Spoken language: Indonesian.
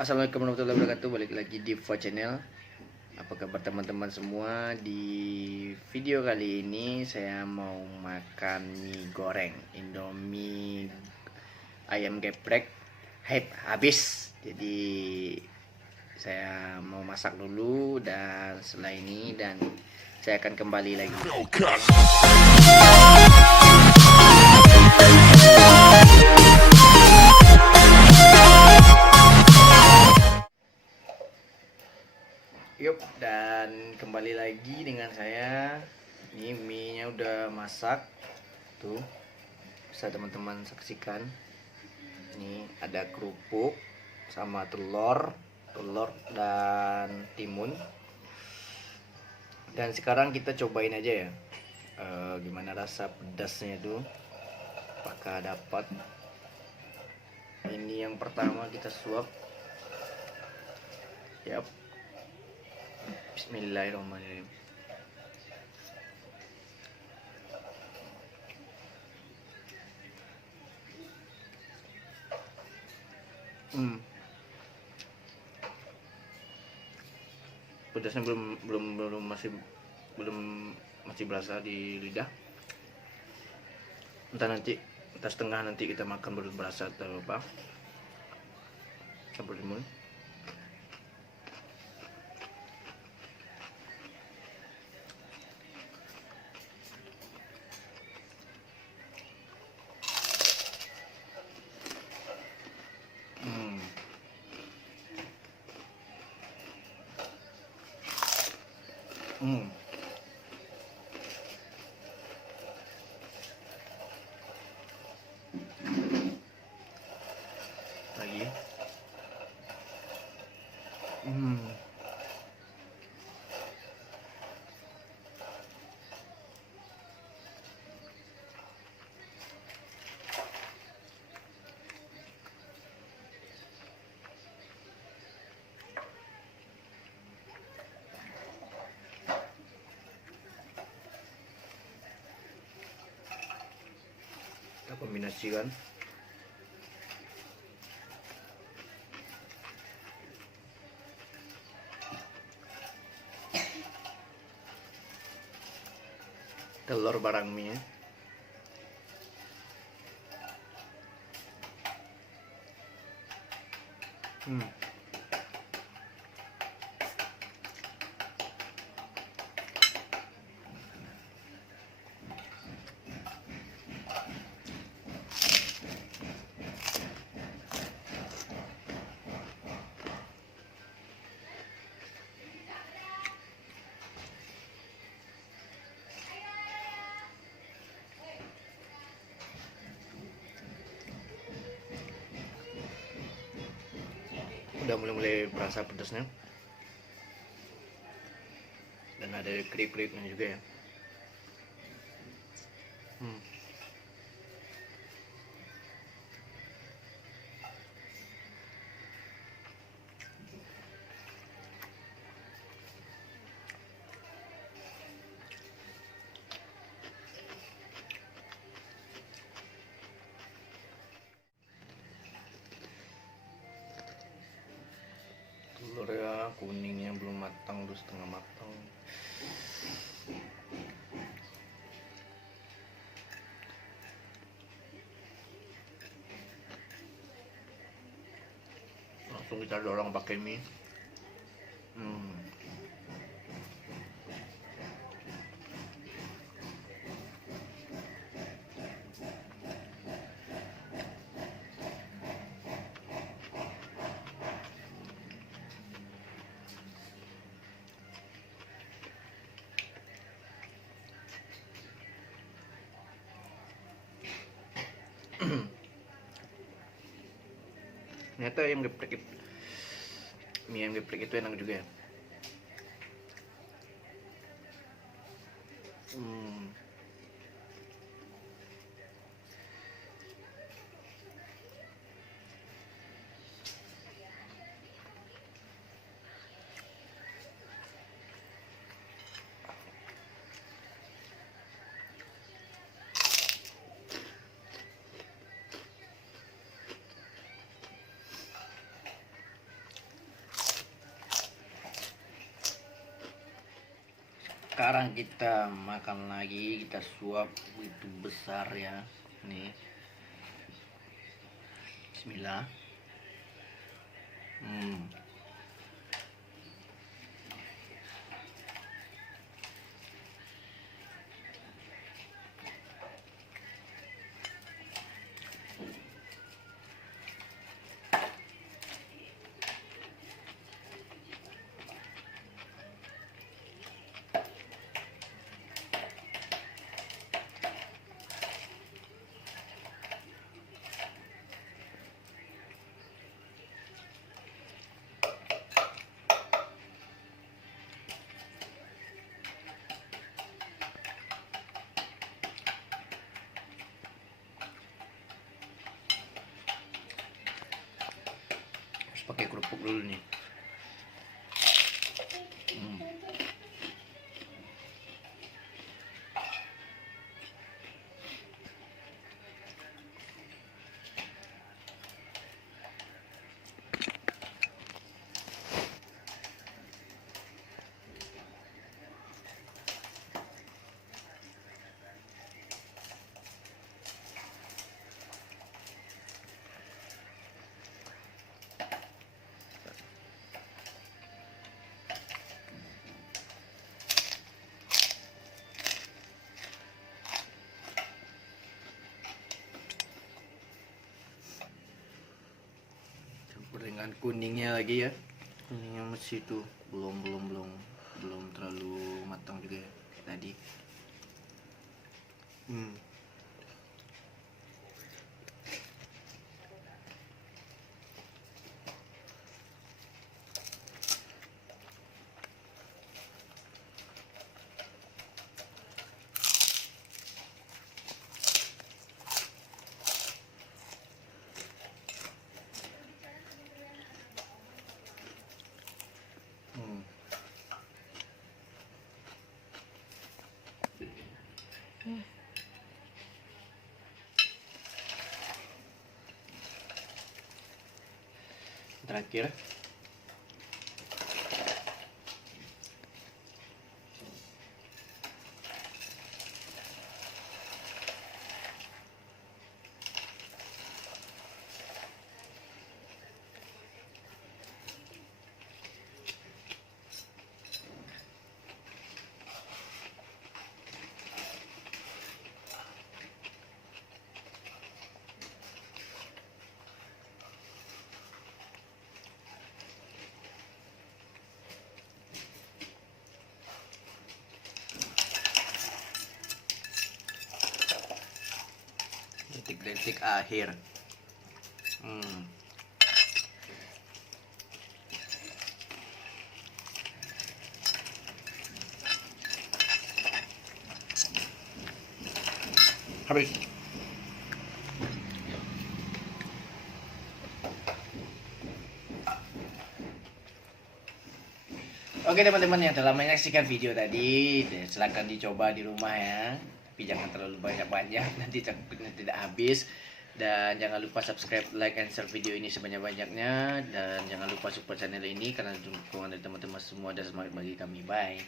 Assalamualaikum warahmatullahi wabarakatuh. Balik lagi di Vo Channel. Apa kabar teman-teman semua? Di video kali ini saya mau makan mie goreng Indomie ayam geprek habis. Jadi saya mau masak dulu dan setelah ini saya akan kembali lagi. Yup, dan kembali lagi dengan saya. Ini mie nya udah masak tuh, bisa teman-teman saksikan. Ini ada kerupuk sama telur dan timun. Dan sekarang kita cobain aja ya, gimana rasa pedasnya tuh, apakah dapat. Ini yang pertama kita suap. Yap, Bismillahirrahmanirrahim. Pedasnya masih berasa di lidah. Entah setengah nanti kita makan baru berasa atau apa. Campur timun. Lagi. Kita kombinasikan. Telur barang mie. Udah mulai berasa pedasnya, dan ada kerip-keripnya juga ya. Telurnya kuningnya belum matang, terus setengah matang. Langsung kita dorong pakai mie. Ternyata mie ayam geprek itu enak juga ya. sekarang kita makan lagi, kita suap itu besar ya. Nih. Bismillah. Pakai kerupuk dulu nih. Dengan kuningnya lagi ya, kuningnya masih itu belum terlalu matang juga ya tadi. Terakhir detik-detik akhir. Habis. Oke teman-teman yang telah menyaksikan video tadi, silahkan dicoba di rumah ya. Tapi jangan terlalu banyak-banyak, nanti takutnya tidak habis. Dan jangan lupa subscribe, like, and share video ini sebanyak-banyaknya. Dan jangan lupa support channel ini karena dukungan dari teman-teman semua dan semangat bagi kami. Bye.